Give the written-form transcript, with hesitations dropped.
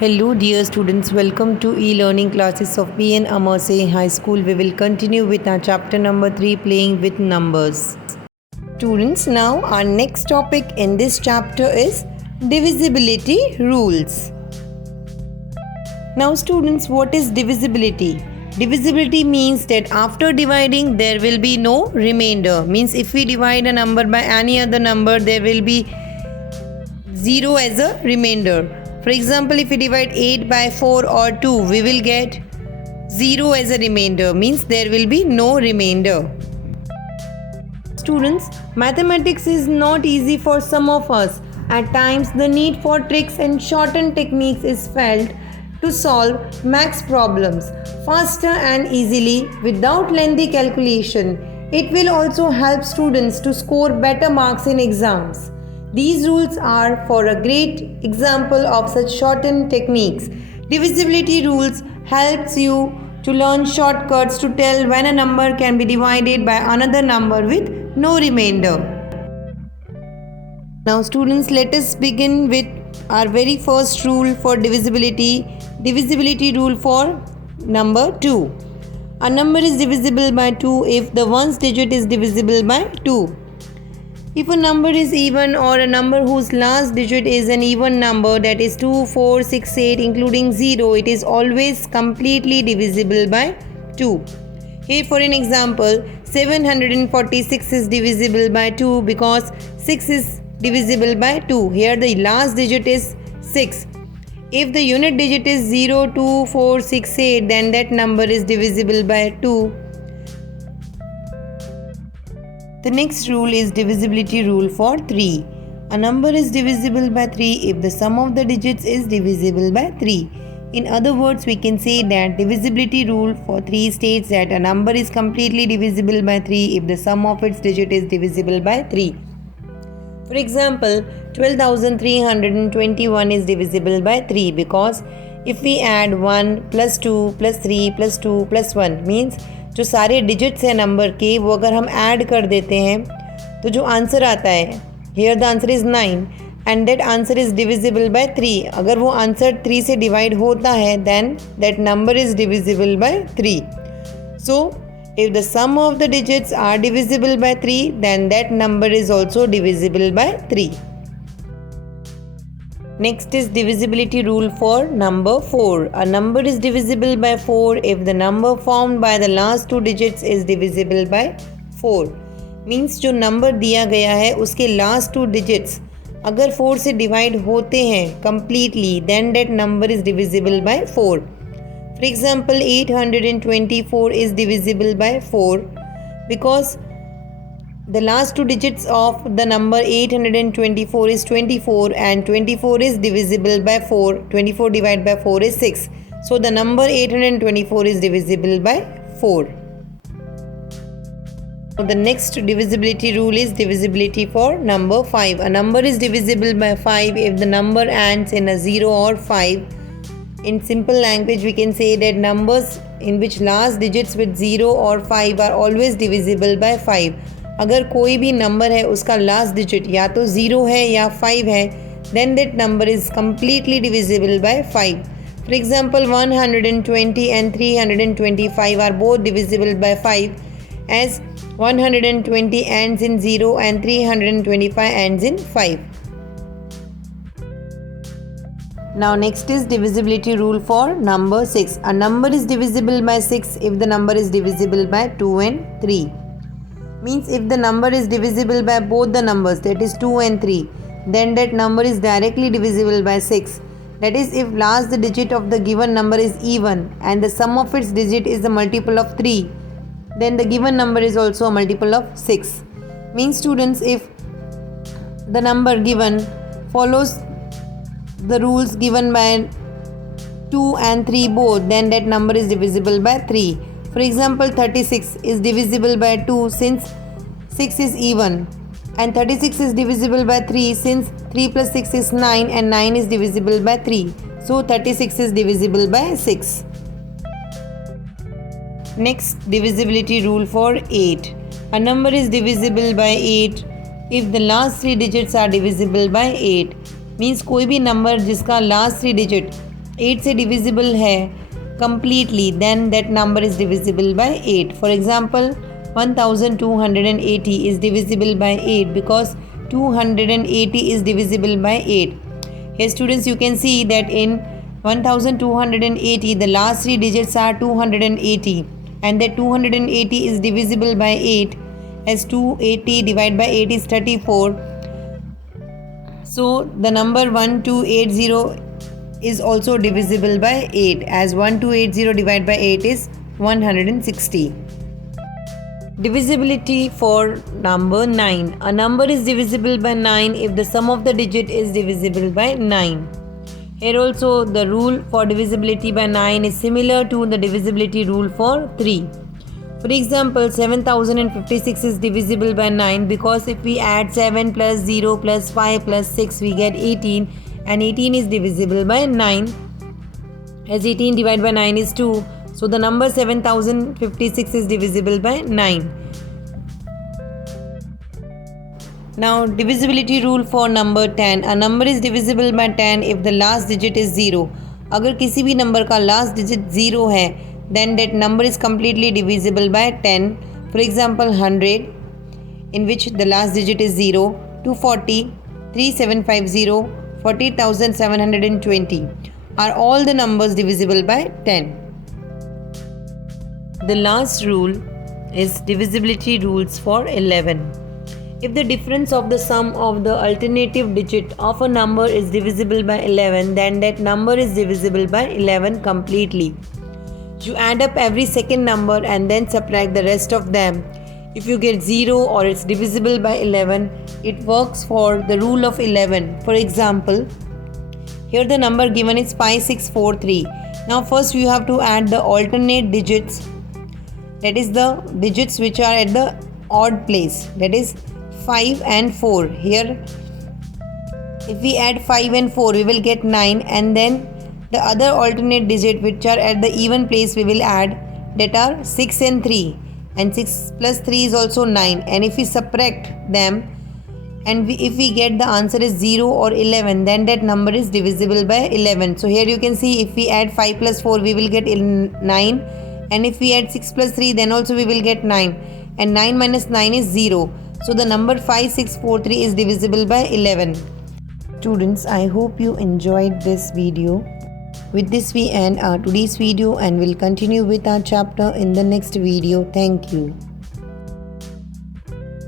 Hello dear students, welcome to e-learning classes of PN Amerse High School. We will continue with our chapter number 3, playing with numbers. Students, now our next topic in this chapter is divisibility rules. Now students, what is divisibility? Divisibility means that after dividing there will be no remainder. Means if we divide a number by any other number, there will be 0 as a remainder. For example, if we divide 8 by 4 or 2, we will get 0 as a remainder, means there will be no remainder. Students, mathematics is not easy for some of us. At times, the need for tricks and shortened techniques is felt to solve maths problems faster and easily without lengthy calculation. It will also help students to score better marks in exams. These rules are for a great example of such shortened techniques. Divisibility rules helps you to learn shortcuts to tell when a number can be divided by another number with no remainder. Now students, let us begin with our very first rule for divisibility. Divisibility rule for number 2. A number is divisible by 2 if the ones digit is divisible by 2. If a number is even or a number whose last digit is an even number, that is 2, 4, 6, 8 including 0, it is always completely divisible by 2. Here for an example, 746 is divisible by 2 because 6 is divisible by 2. Here the last digit is 6. If the unit digit is 0, 2, 4, 6, 8, then that number is divisible by 2. The next rule is divisibility rule for 3. A number is divisible by 3 if the sum of the digits is divisible by 3. In other words, we can say that divisibility rule for 3 states that a number is completely divisible by 3 if the sum of its digit is divisible by 3. For example, 12,321 is divisible by 3 because if we add 1 plus 2 plus 3 plus 2 plus 1 means जो सारे digits हैं number के वो अगर हम add कर देते हैं तो जो आंसर आता है here the answer is 9 and that answer is divisible by 3. अगर वो आंसर 3 से डिवाइड होता है then that number is divisible by 3. सो if the sum of the digits are divisible by 3 then that number is also divisible by 3. Next is divisibility rule for number 4. A number is divisible by 4 if the number formed by the last two digits is divisible by 4. Means जो number दिया गया है उसके last two digits अगर 4 से divide होते हैं completely then that number is divisible by 4. For example, 824 is divisible by 4 because the last two digits of the number 824 is 24 and 24 is divisible by 4. 24 divided by 4 is 6. So the number 824 is divisible by 4. The next divisibility rule is divisibility for number 5. A number is divisible by 5 if the number ends in a 0 or 5. In simple language, we can say that numbers in which last digits with 0 or 5 are always divisible by 5. अगर कोई भी number है उसका last digit या तो 0 है या 5 है then that number is completely divisible by 5. For example, 120 and 325 are both divisible by 5 as 120 ends in 0 and 325 ends in 5. Now next is divisibility rule for number 6. A number is divisible by 6 if the number is divisible by 2 and 3. Means if the number is divisible by both the numbers, that is 2 and 3, then that number is directly divisible by 6. That is, if last the digit of the given number is even and the sum of its digit is the multiple of 3, then the given number is also a multiple of 6. Means students, if the number given follows the rules given by 2 and 3 both, then that number is divisible by 3. For example, 36 is divisible by 2 since 6 is even, and 36 is divisible by 3 since 3 plus 6 is 9 and 9 is divisible by 3. So 36 is divisible by 6. Next, divisibility rule for 8. A number is divisible by 8 if the last 3 digits are divisible by 8. Means कोई भी number जिसका last 3 digit 8 से divisible है completely, then that number is divisible by 8. For example, 1280 is divisible by 8 because 280 is divisible by 8. Here students, you can see that in 1280 the last three digits are 280, and that 280 is divisible by 8, as 280 divided by 8 is 34. So the number 1280 is also divisible by 8, as 1280 divided by 8 is 160. Divisibility for number 9. A number is divisible by 9 if the sum of the digit is divisible by 9. Here also the rule for divisibility by 9 is similar to the divisibility rule for 3. For example, 7056 is divisible by 9 because if we add 7 plus 0 plus 5 plus 6 we get 18, and 18 is divisible by 9, as 18 divided by 9 is 2. So the number 7056 is divisible by 9. Now divisibility rule for number 10. A number is divisible by 10 if the last digit is 0. अगर किसी भी number का last digit 0 है, then that number is completely divisible by 10. For example, 100, in which the last digit is 0, 240, 3750, 40,720 are all the numbers divisible by 10. The last rule is divisibility rules for 11. If the difference of the sum of the alternative digit of a number is divisible by 11, then that number is divisible by 11 completely. You add up every second number and then subtract the rest of them. If you get 0 or it's divisible by 11, it works for the rule of 11. For example, here the number given is 5643. Now first you have to add the alternate digits, that is the digits which are at the odd place, that is 5 and 4. Here if we add 5 and 4 we will get 9, and then the other alternate digit which are at the even place we will add, that are 6 and 3, and 6 plus 3 is also 9, and if we subtract them and if we get the answer is 0 or 11, then that number is divisible by 11. So here you can see if we add 5 plus 4 we will get 9, and if we add 6 plus 3 then also we will get 9, and 9 minus 9 is 0. So the number 5643 is divisible by 11. Students, I hope you enjoyed this video. With this we end our today's video and will continue with our chapter in the next video. Thank you.